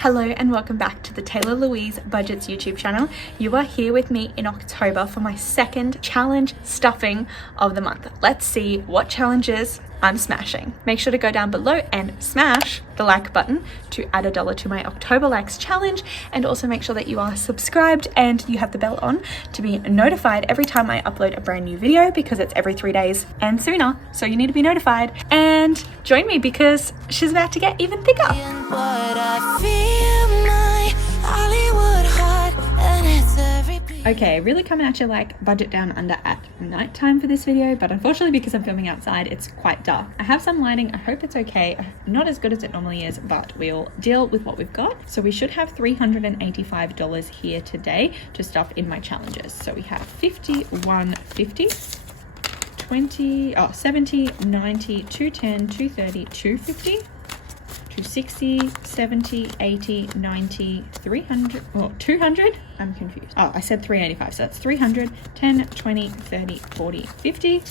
Hello and welcome back to the Taylor Louise Budgets YouTube channel. You are here with me in October for my second challenge stuffing of the month. Let's see what challenges I'm smashing. Make sure to go down below and smash the like button to add $1 to my October likes challenge, and also make sure that you are subscribed and you have the bell on to be notified every time I upload a brand new video, because it's every 3 days and sooner, so you need to be notified. And join me because she's about to get even thicker. Okay, really coming at you like budget down under at night time for this video, but unfortunately because I'm filming outside, it's quite dark. I have some lighting, I hope it's okay. Not as good as it normally is, but we'll deal with what we've got. So we should have $385 here today to stuff in my challenges. So we have 50, 150, 20, 70, 90, 210, 230, 250, 260, 70, 80, 90, 300, or 200, I'm confused. Oh, I said 385, so that's 300, 10, 20, 30, 40, 50.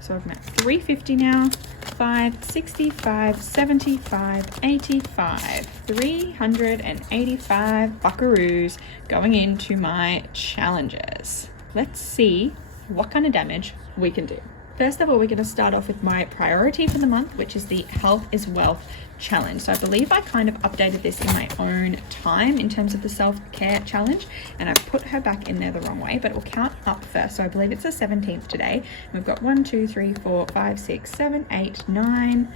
So I'm at 350 now, 5, 65, 75, 85, 385 buckaroos going into my challenges. Let's see what kind of damage we can do. First of all, we're going to start off with my priority for the month, which is the Health is Wealth challenge. So I believe I kind of updated this in my own time in terms of the self-care challenge, and I put her back in there the wrong way, but it will count up first. So I believe it's the 17th today. And we've got 1, 2, 3, 4, 5, 6, 7, 8, 9,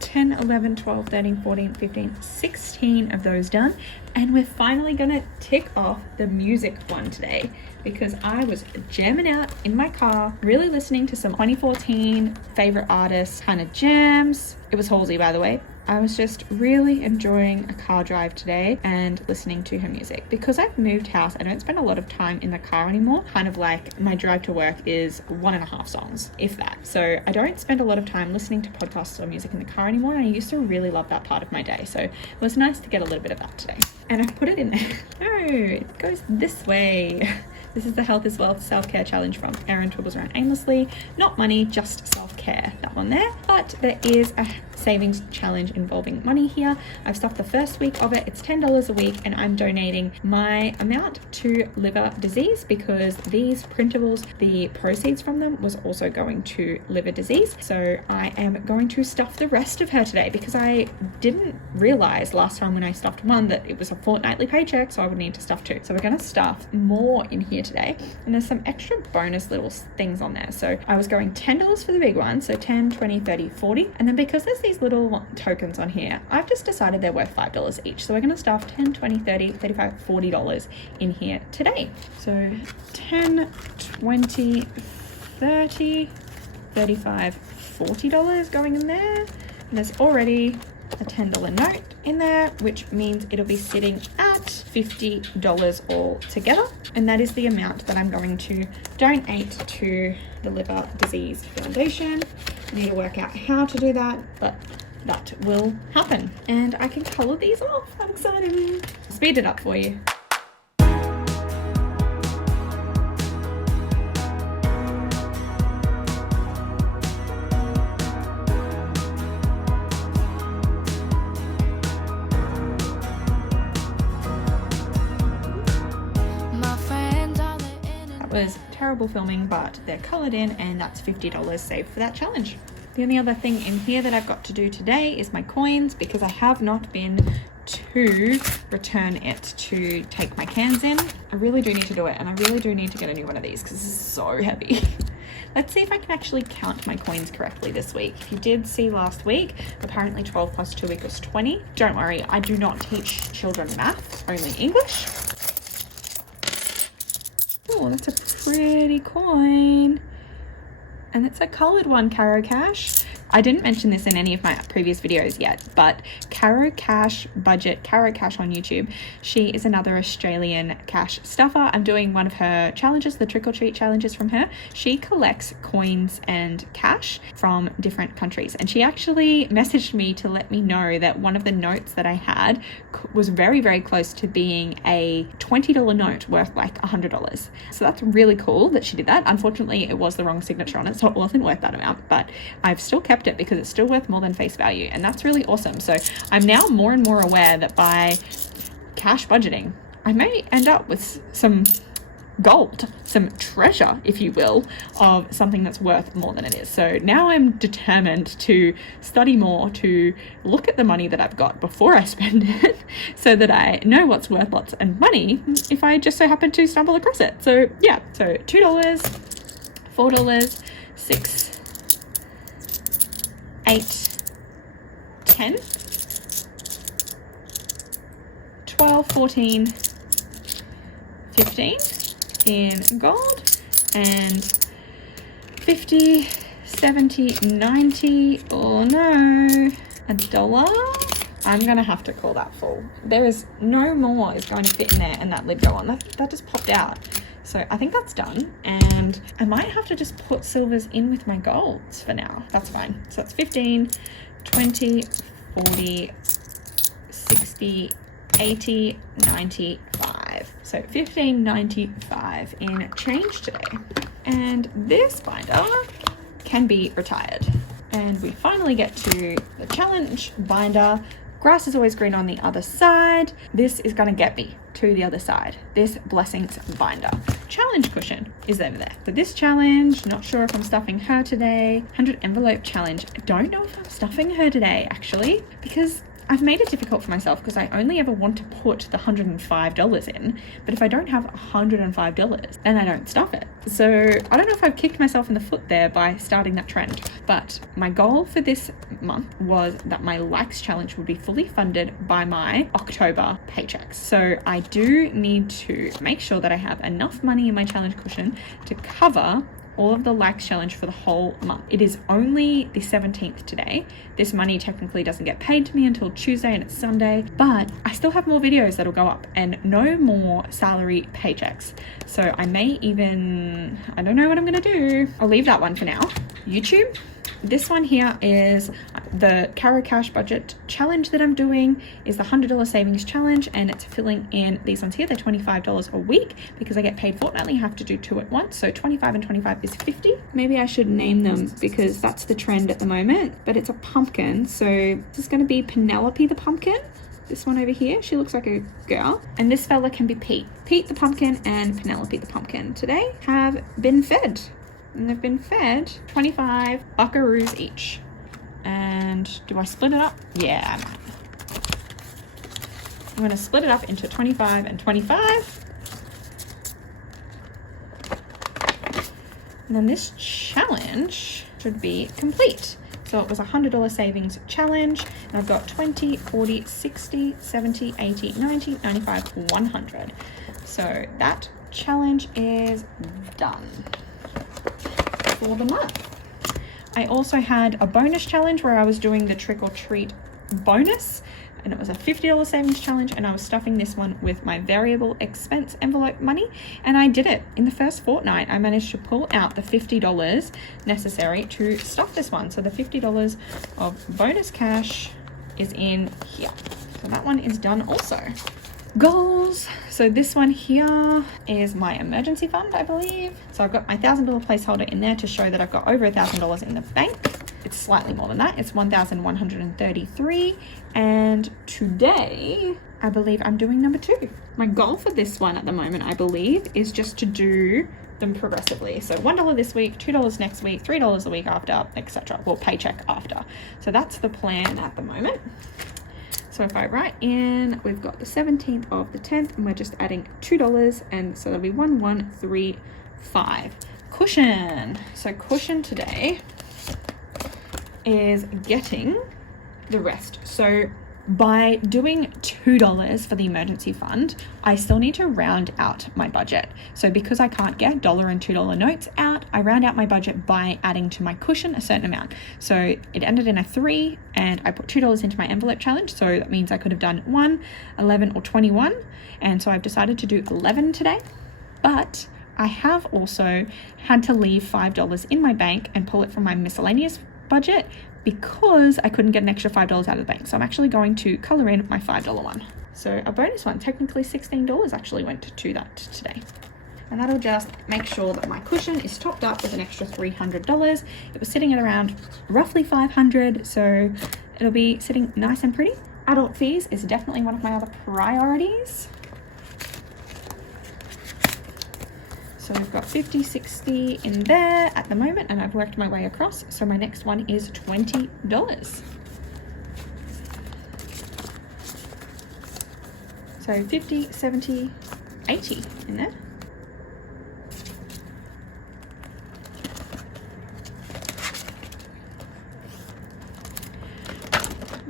10, 11, 12, 13, 14, 15, 16 of those done. And we're finally gonna tick off the music one today, because I was jamming out in my car, really listening to some 2014 favorite artists kind of jams. It was Halsey, by the way. I was just really enjoying a car drive today and listening to her music. Because I've moved house, I don't spend a lot of time in the car anymore. Kind of like my drive to work is 1.5 songs, if that. So I don't spend a lot of time listening to podcasts or music in the car anymore, and I used to really love that part of my day. So it was nice to get a little bit of that today. And I've put it in there. No, it goes this way. This is the Health is Wealth self-care challenge from Erin, Twibbles around Aimlessly. Not money, just self-care, that one there. But there is a savings challenge involving money here. I've stuffed the first week of it. It's $10 a week, and I'm donating my amount to liver disease, because these printables, the proceeds from them was also going to liver disease. So I am going to stuff the rest of her today, because I didn't realize last time when I stuffed one that it was a fortnightly paycheck, so I would need to stuff two. So we're going to stuff more in here today, and there's some extra bonus little things on there. So I was going $10 for the big one, so 10, 20, 30, 40, and then because there's these little tokens on here, I've just decided they're worth $5 each. So we're going to stuff 10, 20, 30, 35, $40 in here today. So 10, 20, 30, 35, $40 going in there, and there's already a $10 note in there, which means it'll be sitting at $50 all together, and that is the amount that I'm going to donate to the Liver Disease Foundation. I need to work out how to do that, but that will happen, and I can color these off. I'm excited. Speed it up for you. Was terrible filming, but they're colored in, and that's $50 saved for that challenge. The only other thing in here that I've got to do today is my coins, because I have not been to return it to take my cans in. I really do need to do it, and I really do need to get a new one of these because this is so heavy. Let's see if I can actually count my coins correctly this week. If you did see last week, apparently 12 plus 2 equals 20. Don't worry, I do not teach children maths, only English. Oh, that's a pretty coin. And it's a colored one, CaroCash. I didn't mention this in any of my previous videos yet, but Carocashbudget, CaroCash on YouTube, she is another Australian cash stuffer. I'm doing one of her challenges, the trick or treat challenges from her. She collects coins and cash from different countries, and she actually messaged me to let me know that one of the notes that I had was very, very close to being a $20 note worth like $100. So that's really cool that she did that. Unfortunately, it was the wrong signature on it, so it wasn't worth that amount, but I've still kept kept it because it's still worth more than face value, and that's really awesome. So I'm now more and more aware that by cash budgeting, I may end up with some gold, some treasure, if you will, of something that's worth more than it is. So now I'm determined to study more, to look at the money that I've got before I spend it, so that I know what's worth lots of money if I just so happen to stumble across it. So yeah, so $2, $4, 6, 8, 10, 12, 14, 15 in gold, and 50, 70, 90, oh no, $1. I'm gonna have to call that full. There is no more is going to fit in there and that lid go on. That just popped out. So I think that's done, and I might have to just put silvers in with my golds for now. That's fine. So that's 15, 20, 40, 60, 80, 95. So 15.95 in change today. And this binder can be retired. And we finally get to the challenge binder. Grass is always green on the other side. This is gonna get me to the other side. This blessings binder. Challenge cushion is over there. So this challenge, not sure if I'm stuffing her today. 100 envelope challenge. I don't know if I'm stuffing her today actually, because I've made it difficult for myself because I only ever want to put the $105 in, but if I don't have $105, then I don't stuff it. So I don't know if I've kicked myself in the foot there by starting that trend, but my goal for this month was that my likes challenge would be fully funded by my October paychecks. So I do need to make sure that I have enough money in my challenge cushion to cover all of the likes challenge for the whole month. It is only the 17th today. This money technically doesn't get paid to me until Tuesday and it's Sunday, but I still have more videos that'll go up and no more salary paychecks. So I may even, I don't know what I'm gonna do. I'll leave that one for now. YouTube. This one here is the Carocashbudget challenge that I'm doing, is the $100 savings challenge, and it's filling in these ones here. They're $25 a week because I get paid fortnightly. I have to do 2 at once. So 25 and 25 is 50. Maybe I should name them because that's the trend at the moment, but it's a pumpkin. So this is going to be Penelope the pumpkin. This one over here, she looks like a girl. And this fella can be Pete. Pete the pumpkin and Penelope the pumpkin today have been fed. And they've been fed 25 buckaroos each. And do I split it up? Yeah, I might. I'm going to split it up into 25 and 25. And then this challenge should be complete. So it was a $100 savings challenge. And I've got 20, 40, 60, 70, 80, 90, 95, 100. So that challenge is done for the month. I also had a bonus challenge where I was doing the trick or treat bonus, and it was a $50 savings challenge, and I was stuffing this one with my variable expense envelope money, and I did it. In the first fortnight, I managed to pull out the $50 necessary to stuff this one. So the $50 of bonus cash is in here. So that one is done also. Goals. So this one here is my emergency fund, I believe. So I've got my $1,000 placeholder in there to show that I've got over $1,000 in the bank. It's slightly more than that. It's 1,133. And today, I believe I'm doing number 2. My goal for this one at the moment, I believe, is just to do them progressively. So $1 this week, $2 next week, $3 the week after, etc. Well, paycheck after. So that's the plan at the moment. So if I write in, we've got the 17th of the 10th, and we're just adding $2, and so that'll be 1135. Cushion. So cushion today is getting the rest. So by doing $2 for the emergency fund, I still need to round out my budget. So because I can't get $1 and $2 notes out, I round out my budget by adding to my cushion a certain amount. So it ended in a 3, and I put $2 into my envelope challenge. So that means I could have done 1, 11, or 21. And so I've decided to do 11 today. But I have also had to leave $5 in my bank and pull it from my miscellaneous budget because I couldn't get an extra $5 out of the bank. So I'm actually going to color in my $5 one. So a bonus one, technically $16 actually went to that today. and that'll just make sure that my cushion is topped up with an extra $300. It was sitting at around roughly $500, so it'll be sitting nice and pretty. Adult fees is definitely one of my other priorities. So we've got 50, 60 in there at the moment, and I've worked my way across. So my next one is $20. So 50, 70, 80 in there.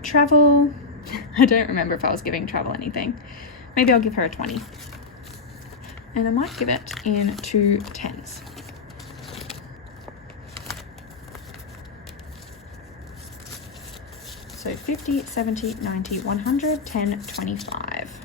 Travel, I don't remember if I was giving travel anything. Maybe I'll give her a 20. And I might give it in 2 10s. So 50, 70, 90, 100, 10, 25.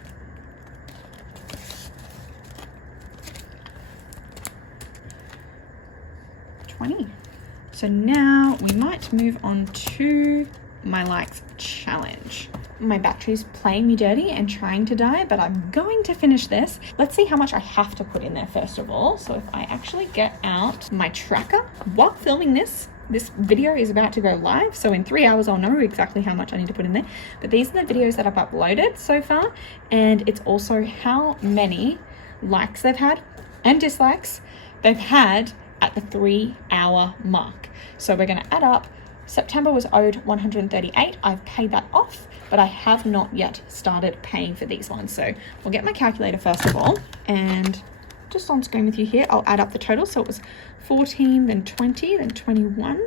So now we might move on to my likes challenge. My battery's playing me dirty and trying to die, but I'm going to finish this. Let's see how much I have to put in there first of all. So if I actually get out my tracker while filming this video is about to go live. So in 3 hours, I'll know exactly how much I need to put in there. But these are the videos that I've uploaded so far. And it's also how many likes they've had and dislikes they've had at the 3 hour mark. So we're going to add up. September was owed 138. I've paid that off, but I have not yet started paying for these ones. So we'll get my calculator first of all, and just on screen with you here, I'll add up the total. So it was 14, then 20, then 21,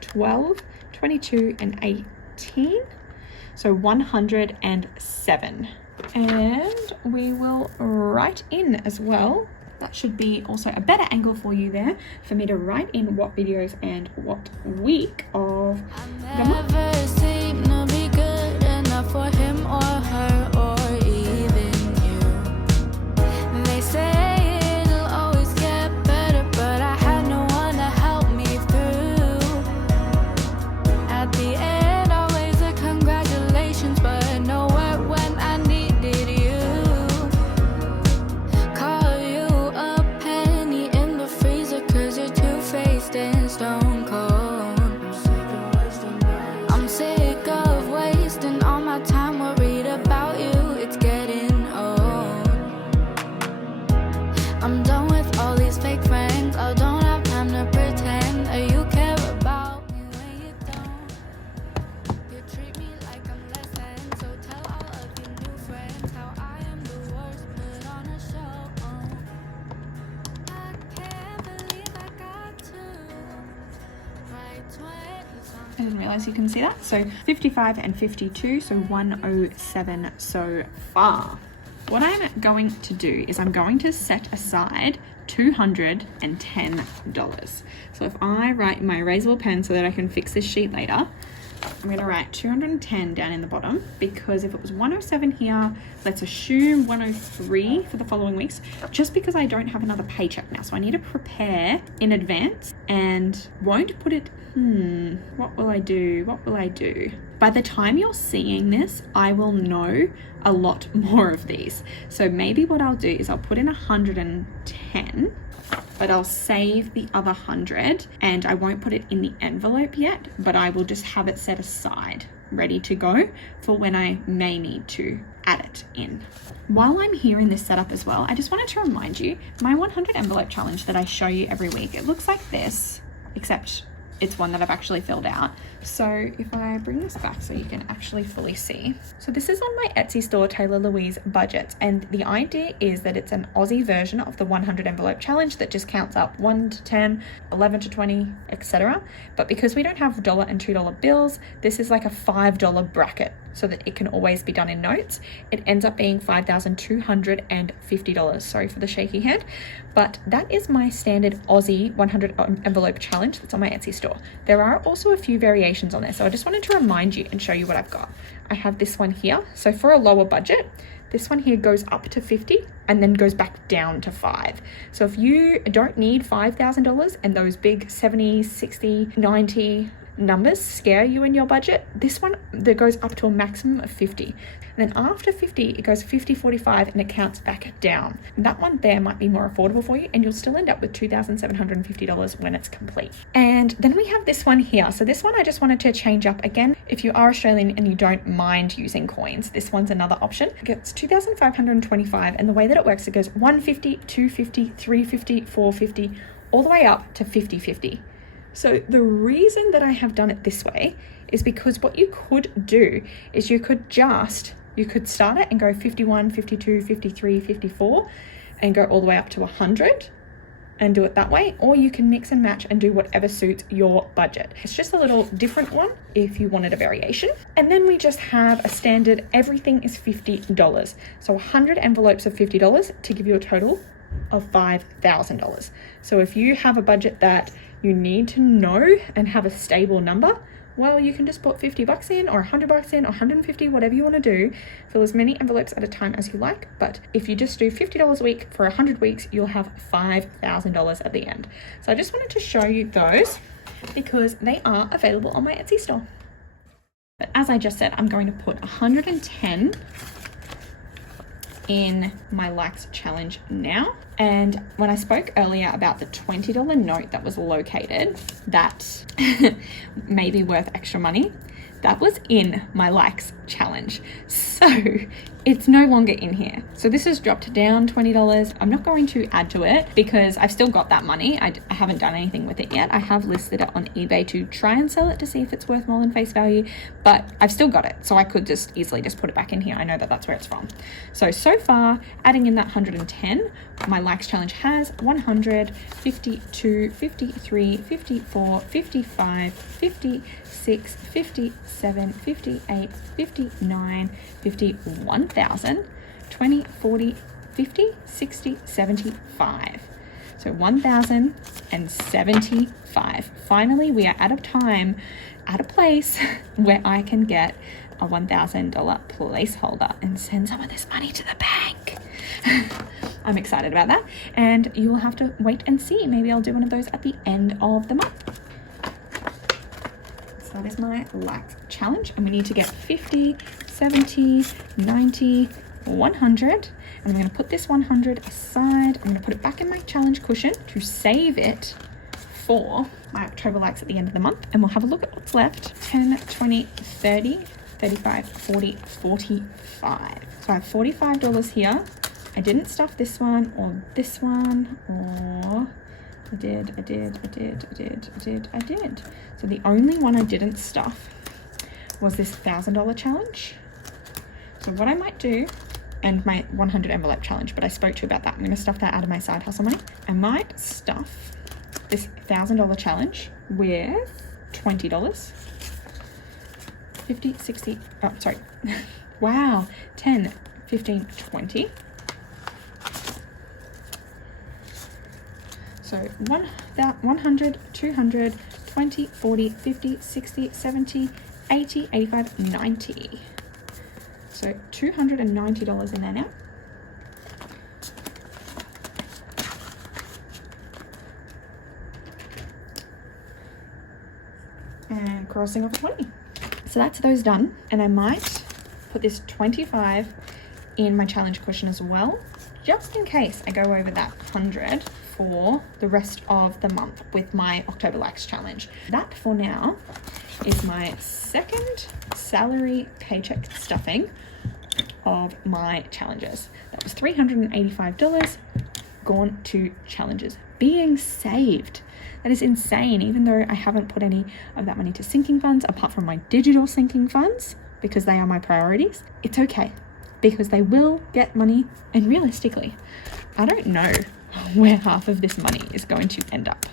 12, 22, and 18. So 107. And we will write in as well. That should be also a better angle for you there, for me to write in what videos and what week of the month. Never seem to be good enough for him or her or even you. They say it'll always get better, but I had no one to help me through. At the end, always a congratulations, but nowhere when I needed you. And stone cold. I'm sick of wasting all my time worried about you. It's getting old. I'm done with all these fake friends. I don't have time to pretend that you care about me when you don't. You treat me like I'm less than, so tell all of your new friends how I am the worst. Put on a show. I can't believe I got to. I didn't realize you can see that. So 55 and 52, so 107 so far. What I'm going to do is I'm going to set aside $210. So if I write my erasable pen so that I can fix this sheet later, I'm going to write 210 down in the bottom, because if it was 107 here, let's assume 103 for the following weeks, just because I don't have another paycheck now. So I need to prepare in advance and won't put it, what will I do? What will I do? By the time you're seeing this, I will know a lot more of these. So maybe what I'll do is I'll put in 110, but I'll save the other 100 and I won't put it in the envelope yet, but I will just have it set aside, ready to go for when I may need to add it in. While I'm here in this setup as well, I just wanted to remind you, my 100 envelope challenge that I show you every week, it looks like this, except it's one that I've actually filled out. So if I bring this back so you can actually fully see. So this is on my Etsy store, Taylor Louise Budgets. And the idea is that it's an Aussie version of the 100 envelope challenge that just counts up 1 to 10, 11 to 20, etc. But because we don't have $1 and $2 bills, this is like a $5 bracket so that it can always be done in notes. It ends up being $5,250. Sorry for the shaky hand, but that is my standard Aussie 100 envelope challenge that's on my Etsy store. There are also a few variations on there, so I just wanted to remind you and show you what I've got. I have this one here. So for a lower budget, this one here goes up to 50 and then goes back down to 5. So if you don't need $5,000 and those big 70, 60, 90, numbers scare you in your budget, this one that goes up to a maximum of 50. And then after 50, it goes 50, 45, and it counts back down. That one there might be more affordable for you, and you'll still end up with $2,750 when it's complete. And then we have this one here. So this one I just wanted to change up again. If you are Australian and you don't mind using coins, this one's another option. It gets $2,525, and the way that it works, it goes 150, 250, 350, 450, all the way up to 50-50. So the reason that I have done it this way is because what you could do is you could start it and go 51, 52, 53, 54 and go all the way up to 100 and do it that way, or you can mix and match and do whatever suits your budget. It's just a little different one if you wanted a variation. And then we just have a standard, everything is $50. So 100 envelopes of $50 to give you a total of $5,000. So if you have a budget that you need to know and have a stable number, well, you can just put 50 bucks in or 100 bucks in or 150, whatever you want to do. Fill as many envelopes at a time as you like. But if you just do $50 a week for 100 weeks, you'll have $5,000 at the end. So I just wanted to show you those because they are available on my Etsy store. But as I just said, I'm going to put 110 in my likes challenge now. And when I spoke earlier about the $20 note that was located that may be worth extra money, that was in my likes challenge. So it's no longer in here. So this has dropped down $20. I'm not going to add to it because I've still got that money. I haven't done anything with it yet. I have listed it on eBay to try and sell it to see if it's worth more than face value, but I've still got it. So I could just easily just put it back in here. I know that that's where it's from. So far, adding in that 110, my likes challenge has 100, 52, 53, 54, 55, 56, 57, 58, 59, 51,000, 20, 40, 50, 60, 75. So 1,075. Finally, we are at a place where I can get a $1,000 placeholder and send some of this money to the bank. I'm excited about that, and you will have to wait and see. Maybe I'll do one of those at the end of the month. So that is my likes challenge, and we need to get 50, 70, 90, 100, and I'm going to put this 100 aside. I'm going to put it back in my challenge cushion to save it for my October likes at the end of the month, and we'll have a look at what's left. 10, 20, 30, 35, 40, 45. So I have $45 here. I didn't stuff this one or this one, or I did. So the only one I didn't stuff was this $1,000 challenge. So what I might do, and my 100 envelope challenge, but I spoke to you about that. I'm going to stuff that out of my side hustle money. I might stuff this $1,000 challenge with $20. 50, 60, oh, sorry. Wow. 10, 15, 20. So 100, 200, 20, 40, 50, 60, 70, 80, 85, 90. So $290 in there now. And crossing off 20. So that's those done. And I might put this 25 in my challenge cushion as well, just in case I go over that 100 for the rest of the month with my October likes challenge. That for now is my second salary paycheck stuffing of my challenges. That was $385 gone to challenges, being saved. That is insane, even though I haven't put any of that money to sinking funds apart from my digital sinking funds because they are my priorities. It's okay because they will get money, and realistically, I don't know where half of this money is going to end up.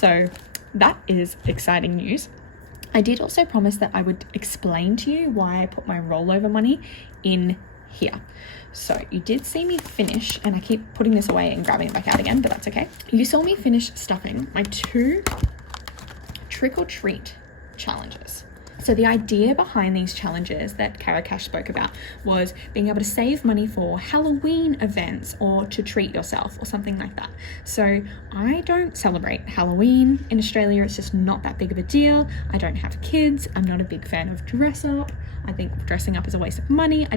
So that is exciting news. I did also promise that I would explain to you why I put my rollover money in here. So you did see me finish, and I keep putting this away and grabbing it back out again, but that's okay. You saw me finish stuffing my 2 trick or treat challenges. So the idea behind these challenges that CaroCash spoke about was being able to save money for Halloween events or to treat yourself or something like that. So I don't celebrate Halloween in Australia. It's just not that big of a deal. I don't have kids. I'm not a big fan of dress up. I think dressing up is a waste of money.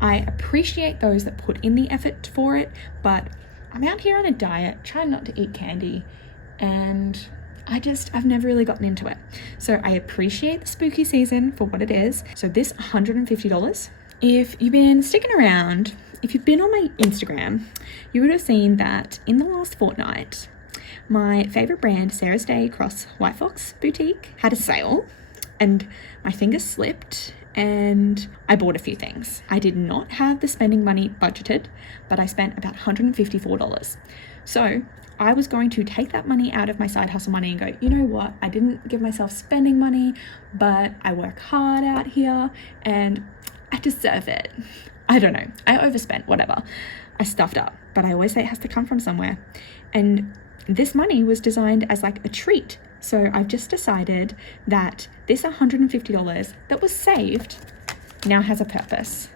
I appreciate those that put in the effort for it, but I'm out here on a diet, trying not to eat candy, and I've never really gotten into it. So I appreciate the spooky season for what it is. So this $150, if you've been sticking around, if you've been on my Instagram, you would have seen that in the last fortnight, my favorite brand, Sarah's Day Cross White Fox Boutique, had a sale and my fingers slipped and I bought a few things. I did not have the spending money budgeted, but I spent about $154. So I was going to take that money out of my side hustle money and go, you know what? I didn't give myself spending money, but I work hard out here and I deserve it. I don't know. I overspent, whatever. I stuffed up, but I always say it has to come from somewhere. And this money was designed as like a treat. So I've just decided that this $150 that was saved now has a purpose.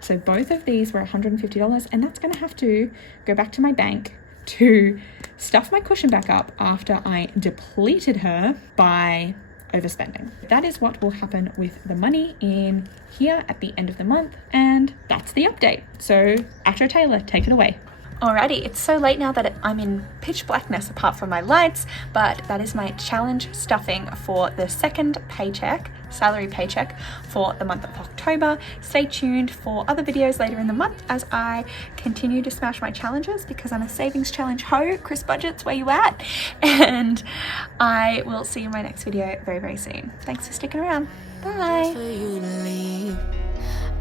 So both of these were $150 and that's going to have to go back to my bank to stuff my cushion back up after I depleted her by overspending. That is what will happen with the money in here at the end of the month, and that's the update. So Actor Taylor, take it away. Alrighty, it's so late now that I'm in pitch blackness apart from my lights, but that is my challenge stuffing for the second paycheck, salary paycheck for the month of October. Stay tuned for other videos later in the month as I continue to smash my challenges because I'm a savings challenge hoe. Chris Budgets, where you at? And I will see you in my next video very, very soon. Thanks for sticking around. Bye.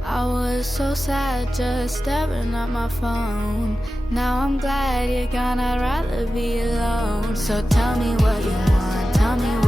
I was so sad just staring at my phone. Now I'm glad you're gone, I'd rather be alone. So tell me what you want, tell me